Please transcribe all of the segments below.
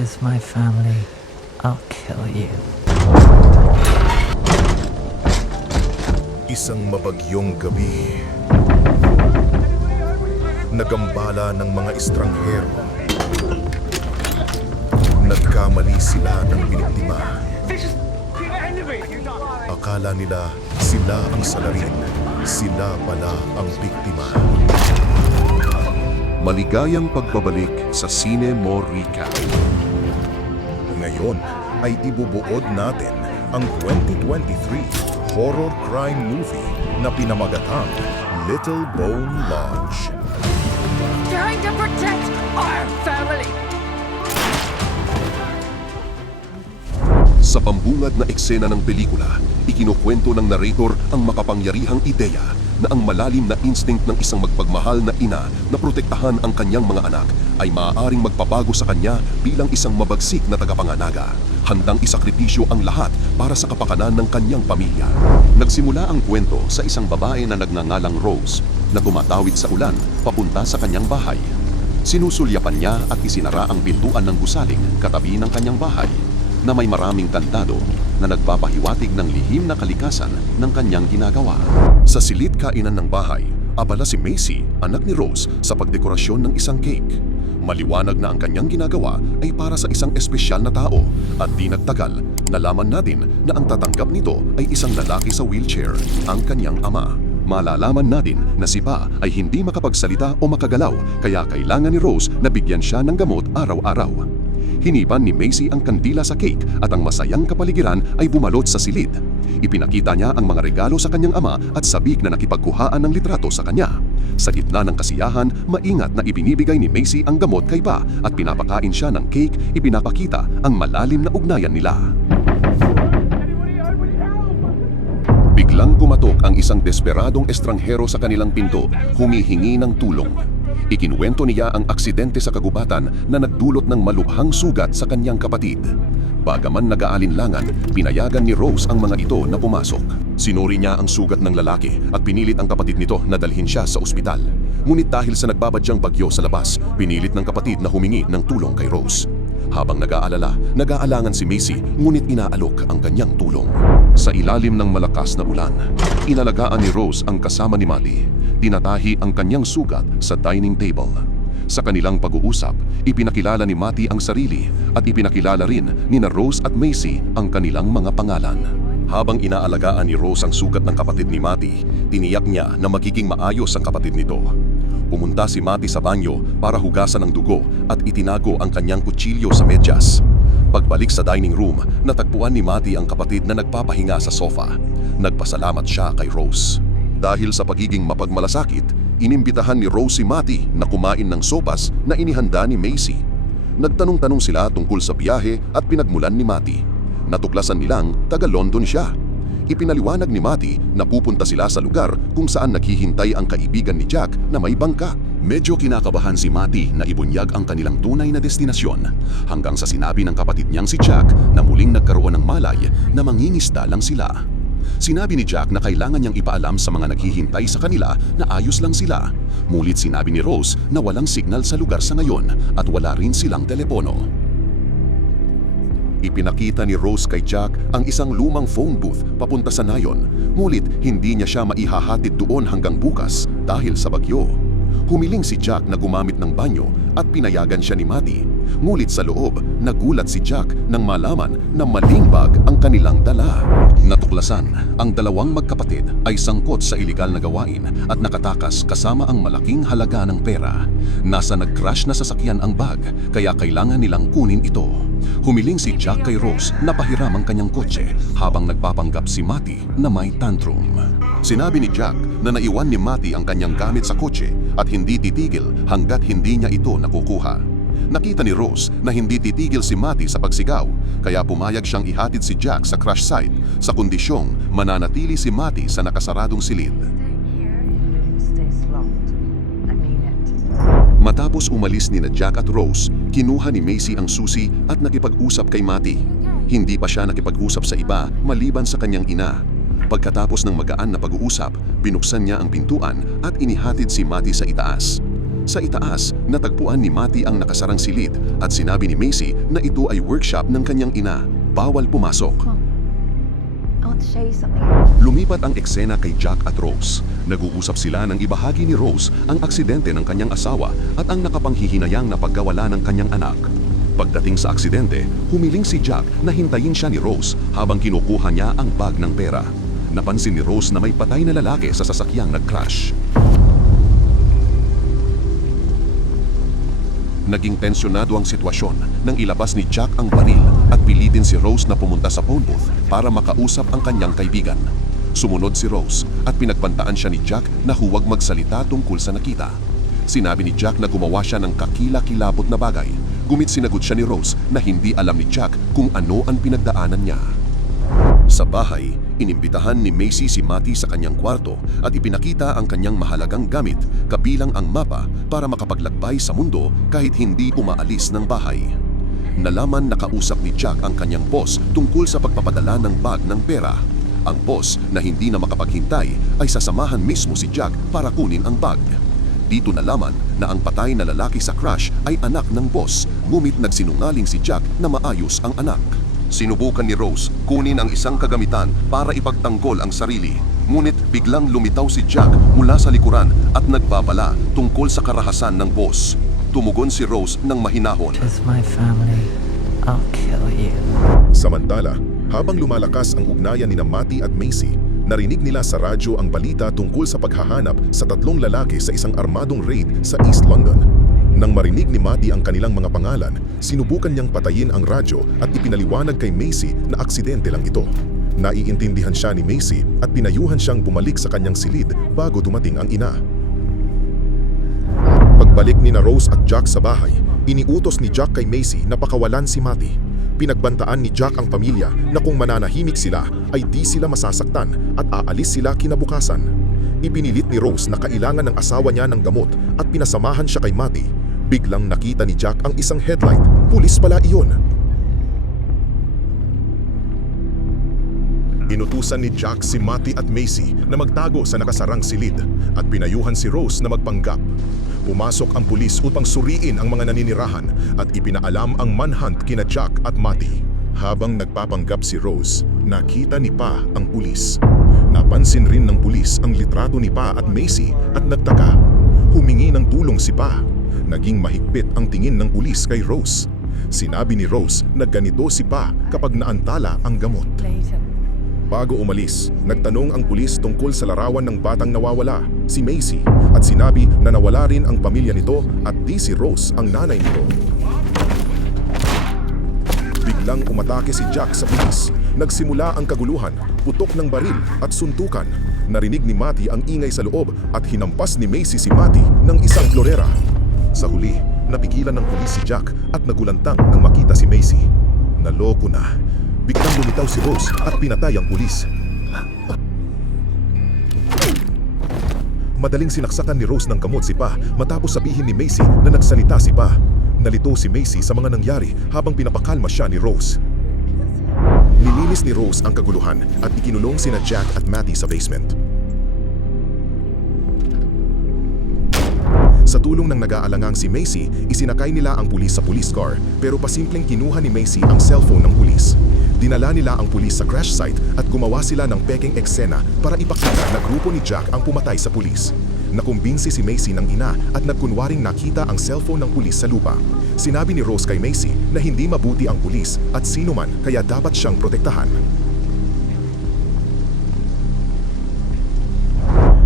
touches my family, I'll kill you. Isang mabagyong gabi. Nagambala ng mga estranghero. Nagkamali sila ng biniktima. Akala nila sila ang salarin. Sila pala ang biktima. Maligayang pagbabalik sa Cine More Recap. Ngayon ay ibubuod natin ang 2023 horror crime movie na pinamagatang Little Bone Lodge. trying to protect our family. Sa pambungad na eksena ng pelikula, ikinukwento ng narrator ang makapangyarihang ideya na ang malalim na instinct ng isang magpagmahal na ina na protektahan ang kanyang mga anak ay maaaring magpabago sa kanya bilang isang mabagsik na tagapanganaga. Handang isakripisyo ang lahat para sa kapakanan ng kanyang pamilya. Nagsimula ang kwento sa isang babae na nagngangalang Rose na tumatawid sa ulan papunta sa kanyang bahay. Sinusulyapan niya at isinara ang pintuan ng gusaling katabi ng kanyang bahay na may maraming kantado na nagpapahiwatig ng lihim na kalikasan ng kanyang ginagawa. Sa silid kainan ng bahay, abala si Macy, anak ni Rose, sa pagdekorasyon ng isang cake. Maliwanag na ang kanyang ginagawa ay para sa isang espesyal na tao at di nagtagal, nalaman natin na ang tatanggap nito ay isang lalaki sa wheelchair, ang kanyang ama. Malalaman natin na si Pa ay hindi makapagsalita o makagalaw kaya kailangan ni Rose na bigyan siya ng gamot araw-araw. Hinipan ni Macy ang kandila sa cake at ang masayang kapaligiran ay bumalot sa silid. Ipinakita niya ang mga regalo sa kanyang ama at sabik na nakipagkuhaan ng litrato sa kanya. Sa gitna ng kasiyahan, maingat na ibinibigay ni Macy ang gamot kay Pa at pinapakain siya ng cake, ipinapakita ang malalim na ugnayan nila. Biglang kumatok ang isang desperadong estranghero sa kanilang pinto, humihingi ng tulong. Ikinuwento niya ang aksidente sa kagubatan na nagdulot ng malubhang sugat sa kanyang kapatid. Bagaman nag-aalinlangan, pinayagan ni Rose ang mga ito na pumasok. Sinuri niya ang sugat ng lalaki at pinilit ang kapatid nito na dalhin siya sa ospital. Ngunit dahil sa nagbabadyang bagyo sa labas, pinilit ng kapatid na humingi ng tulong kay Rose. Habang nag-aalala, nag-aalangan si Macy ngunit inaalok ang kanyang tulong. Sa ilalim ng malakas na ulan, inalagaan ni Rose ang kasama ni Mati. Tinatahi ang kanyang sugat sa dining table. Sa kanilang pag-uusap, ipinakilala ni Mati ang sarili at ipinakilala rin ni na Rose at Macy ang kanilang mga pangalan. Habang inaalagaan ni Rose ang sugat ng kapatid ni Mati, tiniyak niya na magiging maayos ang kapatid nito. Pumunta si Mati sa banyo para hugasan ang dugo at itinago ang kanyang kutsilyo sa medyas. Pagbalik sa dining room, natagpuan ni Mati ang kapatid na nagpapahinga sa sofa. Nagpasalamat siya kay Rose. Dahil sa pagiging mapagmalasakit, inimbitahan ni Rose si Mati na kumain ng sopas na inihanda ni Macy. Nagtanong-tanong sila tungkol sa biyahe at pinagmulan ni Mati. Natuklasan nilang taga London siya. Ipinaliwanag ni Mati na pupunta sila sa lugar kung saan naghihintay ang kaibigan ni Jack na may bangka. Medyo kinakabahan si Mati na ibunyag ang kanilang tunay na destinasyon hanggang sa sinabi ng kapatid niyang si Jack na muling nagkaroon ng malay na mangingisda lang sila. Sinabi ni Jack na kailangan niyang ipaalam sa mga naghihintay sa kanila na ayos lang sila. Mulit sinabi ni Rose na walang signal sa lugar sa ngayon at wala rin silang telepono. Ipinakita ni Rose kay Jack ang isang lumang phone booth papunta sa nayon. Ngunit hindi niya siya maihahatid doon hanggang bukas dahil sa bagyo. Humiling si Jack na gumamit ng banyo at pinayagan siya ni Mati. Ngunit sa loob, nagulat si Jack nang malaman na maling bag ang kanilang dala. Natuklasan, ang dalawang magkapatid ay sangkot sa ilegal na gawain at nakatakas kasama ang malaking halaga ng pera. Nasa nag-crash na sasakyan ang bag kaya kailangan nilang kunin ito. Humiling si Jack kay Rose na pahiram ang kanyang kotse habang nagpapanggap si Mati na may tantrum. Sinabi ni Jack na naiwan ni Mati ang kanyang gamit sa kotse at hindi titigil hanggat hindi niya ito nakukuha. Nakita ni Rose na hindi titigil si Mati sa pagsigaw kaya pumayag siyang ihatid si Jack sa crash site sa kondisyong mananatili si Mati sa nakasaradong silid. Matapos umalis ni na Jack at Rose, kinuha ni Macy ang susi at nakipag-usap kay Mati. Hindi pa siya nakipag-usap sa iba maliban sa kanyang ina. Pagkatapos ng magaan na pag-uusap, binuksan niya ang pintuan at inihatid si Mati sa itaas. Sa itaas, natagpuan ni Matty ang nakasarang silid at sinabi ni Macy na ito ay workshop ng kanyang ina. Bawal pumasok. I want to show you something. Lumipat ang eksena kay Jack at Rose. Nag-uusap sila nang ibahagi ni Rose ang aksidente ng kanyang asawa at ang nakapanghihinayang na pagkawala ng kanyang anak. Pagdating sa aksidente, humiling si Jack na hintayin siya ni Rose habang kinukuha niya ang bag ng pera. Napansin ni Rose na may patay na lalaki sa sasakyang nag-crash. Naging tensyonado ang sitwasyon nang ilabas ni Jack ang baril at pilitin si Rose na pumunta sa phone booth para makausap ang kanyang kaibigan. Sumunod si Rose at pinagbantaan siya ni Jack na huwag magsalita tungkol sa nakita. Sinabi ni Jack na gumawa siya ng kakila-kilabot na bagay. Gumit sinagot siya ni Rose na hindi alam ni Jack kung ano ang pinagdaanan niya. Sa bahay, inimbitahan ni Macy si Matty sa kanyang kwarto at ipinakita ang kanyang mahalagang gamit kabilang ang mapa para makapaglakbay sa mundo kahit hindi umaalis ng bahay. Nalaman na kausap ni Jack ang kanyang boss tungkol sa pagpapadala ng bag ng pera. Ang boss na hindi na makapaghintay ay sasamahan mismo si Jack para kunin ang bag. Dito nalaman na ang patay na lalaki sa crash ay anak ng boss, ngumit nagsinungaling si Jack na maayos ang anak. Sinubukan ni Rose kunin ang isang kagamitan para ipagtanggol ang sarili. Ngunit biglang lumitaw si Jack mula sa likuran at nagbabala tungkol sa karahasan ng boss. Tumugon si Rose ng mahinahon. It's my family. I'll kill you. Samantala, habang lumalakas ang ugnayan ni Matty at Macy, narinig nila sa radyo ang balita tungkol sa paghahanap sa tatlong lalaki sa isang armadong raid sa East London. Nang marinig ni Matty ang kanilang mga pangalan, sinubukan niyang patayin ang radyo at ipinaliwanag kay Macy na aksidente lang ito. Naiintindihan siya ni Macy at pinayuhan siyang bumalik sa kanyang silid bago dumating ang ina. Pagbalik ni na Rose at Jack sa bahay, iniutos ni Jack kay Macy na pakawalan si Matty. Pinagbantaan ni Jack ang pamilya na kung mananahimik sila ay di sila masasaktan at aalis sila kinabukasan. Ipinilit ni Rose na kailangan ng asawa niya ng gamot at pinasamahan siya kay Matty. Biglang nakita ni Jack ang isang headlight. Pulis pala iyon. Inutusan ni Jack si Matty at Macy na magtago sa nakasarang silid at pinayuhan si Rose na magpanggap. Pumasok ang pulis upang suriin ang mga naninirahan at ipinaalam ang manhunt kina Jack at Matty. Habang nagpapanggap si Rose, nakita ni Pa ang pulis. Napansin rin ng pulis ang litrato ni Pa at Macy at nagtaka. Humingi ng tulong si Pa. Naging mahigpit ang tingin ng pulis kay Rose. Sinabi ni Rose na ganito si Pa kapag naantala ang gamot. Bago umalis, nagtanong ang pulis tungkol sa larawan ng batang nawawala, si Macy, at sinabi na nawala rin ang pamilya nito at di si Rose ang nanay nito. Biglang umatake si Jack sa pulis. Nagsimula ang kaguluhan, putok ng baril at suntukan. Narinig ni Matty ang ingay sa loob at hinampas ni Macy si Matty ng isang florera. Sa huli, napigilan ng pulis si Jack at nagulantang nang makita si Macy. Naloko na. Biglang lumitaw si Rose at pinatay ang pulis. Madaling sinaksakan ni Rose ng gamot si Pa matapos sabihin ni Macy na nagsalita si Pa. Nalito si Macy sa mga nangyari habang pinapakalma siya ni Rose. Nilinis ni Rose ang kaguluhan at ikinulong sina Jack at Matty sa basement. Sa tulong ng nag-aalangang si Macy, isinakay nila ang pulis sa police car pero pasimpleng kinuha ni Macy ang cellphone ng pulis. Dinala nila ang pulis sa crash site at gumawa sila ng peking eksena para ipakita na grupo ni Jack ang pumatay sa pulis. Nakumbinsi si Macy ng ina at nagkunwaring nakita ang cellphone ng pulis sa lupa. Sinabi ni Rose kay Macy na hindi mabuti ang pulis at sino man kaya dapat siyang protektahan.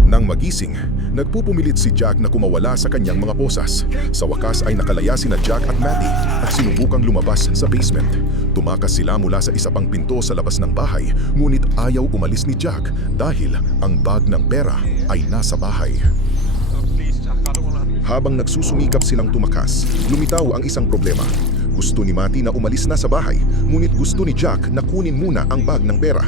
Nang magising, nagpupumilit si Jack na kumawala sa kanyang mga posas. Sa wakas ay nakalaya sina Jack at Matty at sinubukang lumabas sa basement. Tumakas sila mula sa isa pang pinto sa labas ng bahay, ngunit ayaw umalis ni Jack dahil ang bag ng pera ay nasa bahay. Habang nagsusumikap silang tumakas, lumitaw ang isang problema. Gusto ni Matty na umalis na sa bahay, ngunit gusto ni Jack na kunin muna ang bag ng pera.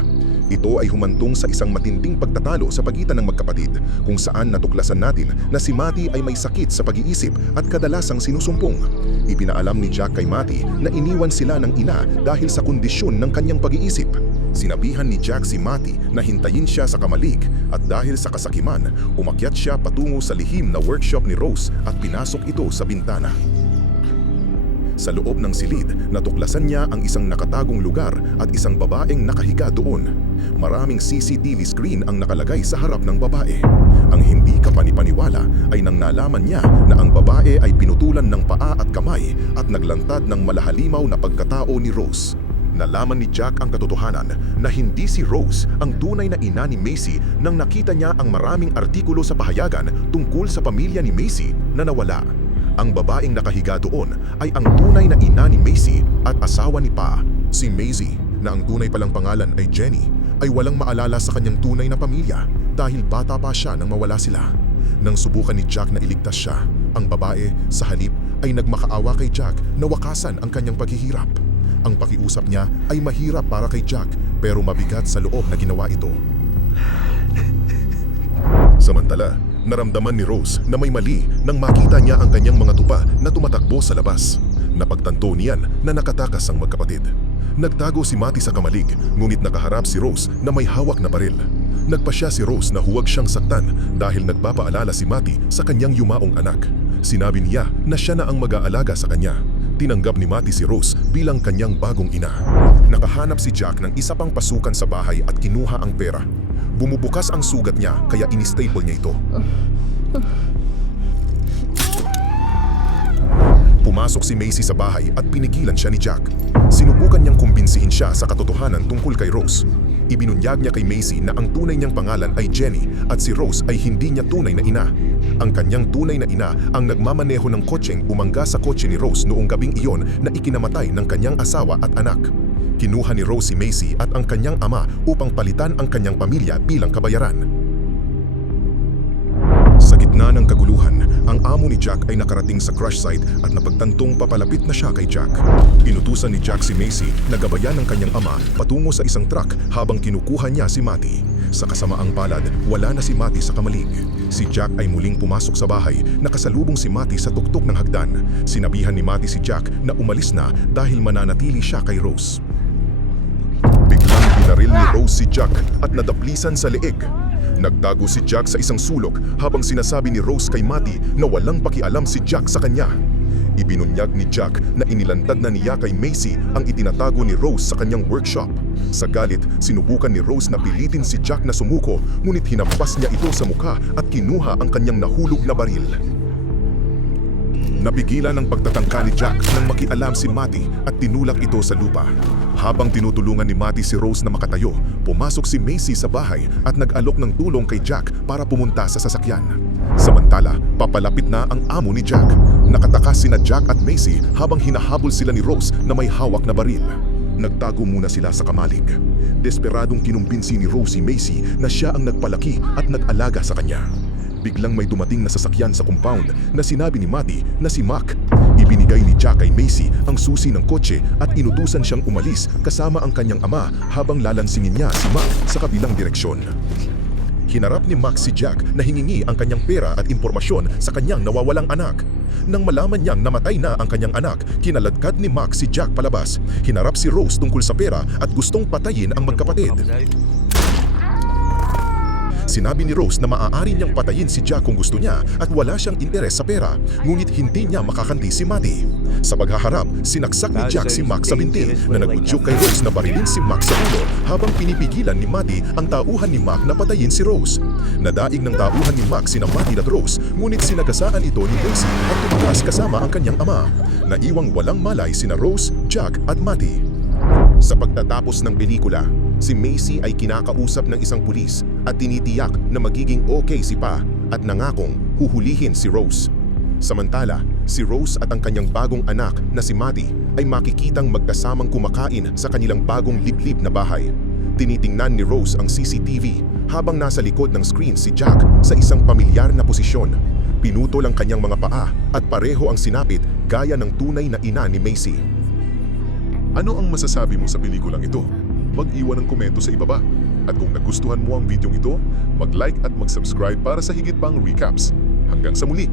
Ito ay humantong sa isang matinding pagtatalo sa pagitan ng magkapatid kung saan natuklasan natin na si Matty ay may sakit sa pag-iisip at kadalasang sinusumpong. Ipinaalam ni Jack kay Matty na iniwan sila ng ina dahil sa kondisyon ng kanyang pag-iisip. Sinabihan ni Jack si Matty na hintayin siya sa kamalig at dahil sa kasakiman, umakyat siya patungo sa lihim na workshop ni Rose at pinasok ito sa bintana. Sa loob ng silid, natuklasan niya ang isang nakatagong lugar at isang babaeng nakahiga doon. Maraming CCTV screen ang nakalagay sa harap ng babae. Ang hindi kapanipaniwala ay nang nalaman niya na ang babae ay pinutulan ng paa at kamay at naglantad ng malahalimaw na pagkatao ni Rose. Nalaman ni Jack ang katotohanan na hindi si Rose ang tunay na ina ni Macy nang nakita niya ang maraming artikulo sa pahayagan tungkol sa pamilya ni Macy na nawala. Ang babaeng nakahiga doon ay ang tunay na ina ni Macy at asawa ni Pa. Si Maisie, na ang tunay palang pangalan ay Jenny, ay walang maalala sa kanyang tunay na pamilya dahil bata pa siya nang mawala sila. Nang subukan ni Jack na iligtas siya, ang babae sa halip ay nagmakaawa kay Jack na wakasan ang kanyang paghihirap. Ang pakiusap niya ay mahirap para kay Jack pero mabigat sa loob na ginawa ito. Samantala, naramdaman ni Rose na may mali nang makita niya ang kanyang mga tupa na tumatakbo sa labas. Napagtanto niyan na nakatakas ang magkapatid. Nagtago si Mati sa kamalig, ngunit nakaharap si Rose na may hawak na baril. Nagpasya si Rose na huwag siyang saktan dahil nagpapaalala si Mati sa kanyang yumaong anak. Sinabi niya na siya na ang mag-aalaga sa kanya. Tinanggap ni Mati si Rose bilang kanyang bagong ina. Nakahanap si Jack ng isa pang pasukan sa bahay at kinuha ang pera. Bumubukas ang sugat niya kaya in-staple niya ito. Pumasok si Macy sa bahay at pinigilan siya ni Jack. Sinubukan niyang kumbinsihin siya sa katotohanan tungkol kay Rose. Ibinunyag niya kay Macy na ang tunay niyang pangalan ay Jenny at si Rose ay hindi niya tunay na ina. Ang kanyang tunay na ina ang nagmamaneho ng kotseng bumangga sa kotse ni Rose noong gabing iyon na ikinamatay ng kanyang asawa at anak. Kinuha ni Rose si Macy at ang kanyang ama upang palitan ang kanyang pamilya bilang kabayaran. Sa gitna ng kaguluhan, ang amo ni Jack ay nakarating sa crush site at napagtantong papalapit na siya kay Jack. Inutusan ni Jack si Macy na gabayan ng kanyang ama patungo sa isang truck habang kinukuha niya si Matty. Sa kasamaang palad, wala na si Matty sa kamalig. Si Jack ay muling pumasok sa bahay, nakasalubong si Matty sa tuktok ng hagdan. Sinabihan ni Matty si Jack na umalis na dahil mananatili siya kay Rose. Binaril ni Rose si Jack at nadaplisan sa leeg. Nagtago si Jack sa isang sulok habang sinasabi ni Rose kay Matty na walang pakialam si Jack sa kanya. Ibinunyag ni Jack na inilantad na niya kay Macy ang itinatago ni Rose sa kanyang workshop. Sa galit, sinubukan ni Rose na pilitin si Jack na sumuko ngunit hinampas niya ito sa mukha at kinuha ang kanyang nahulog na baril. Napigilan ang pagtatangka ni Jack nang makialam si Matty at tinulak ito sa lupa. Habang tinutulungan ni Matty si Rose na makatayo, pumasok si Macy sa bahay at nag-alok ng tulong kay Jack para pumunta sa sasakyan. Samantala, papalapit na ang amo ni Jack. Nakatakas sina Jack at Macy habang hinahabol sila ni Rose na may hawak na baril. Nagtago muna sila sa kamalig. Desperadong kinumbinsi ni Rose si Macy na siya ang nagpalaki at nag-alaga sa kanya. Biglang may dumating na sasakyan sa compound na sinabi ni Matty na si Mac. Ibinigay ni Jack kay Macy ang susi ng kotse at inutusan siyang umalis kasama ang kanyang ama habang lalansingin niya si Mac sa kabilang direksyon. Hinarap ni Mac si Jack na hingingi ang kanyang pera at impormasyon sa kanyang nawawalang anak. Nang malaman niyang namatay na ang kanyang anak, kinaladkad ni Mac si Jack palabas. Hinarap si Rose tungkol sa pera at gustong patayin ang magkapatid. Sinabi ni Rose na maaari niyang patayin si Jack kung gusto niya at wala siyang interes sa pera, ngunit hindi niya makakanti si Matty. Sa paghaharap, sinaksak ni Jack si Mac sa binti na nagudyok kay Rose na barilin si Mac sa ulo habang pinipigilan ni Matty ang tauhan ni Mac na patayin si Rose. Nadaig ng tauhan ni Mac sina Matty at Rose, ngunit sinagasaan ito ni Macy at tumakas kasama ang kanyang ama. Naiwang walang malay sina Rose, Jack at Matty. Sa pagtatapos ng pelikula, si Macy ay kinakausap ng isang pulis at tinitiyak na magiging okay si Pa at nangakong huhulihin si Rose. Samantala, si Rose at ang kanyang bagong anak na si Matty ay makikitang magkasamang kumakain sa kanilang bagong liblib na bahay. Tinitingnan ni Rose ang CCTV habang nasa likod ng screen si Jack sa isang pamilyar na posisyon. Pinutol ang kanyang mga paa at pareho ang sinapit gaya ng tunay na ina ni Macy. Ano ang masasabi mo sa pelikulang ito? Mag-iwan ng komento sa ibaba. At kung nagustuhan mo ang videong ito, mag-like at mag-subscribe para sa higit pang recaps. Hanggang sa muli!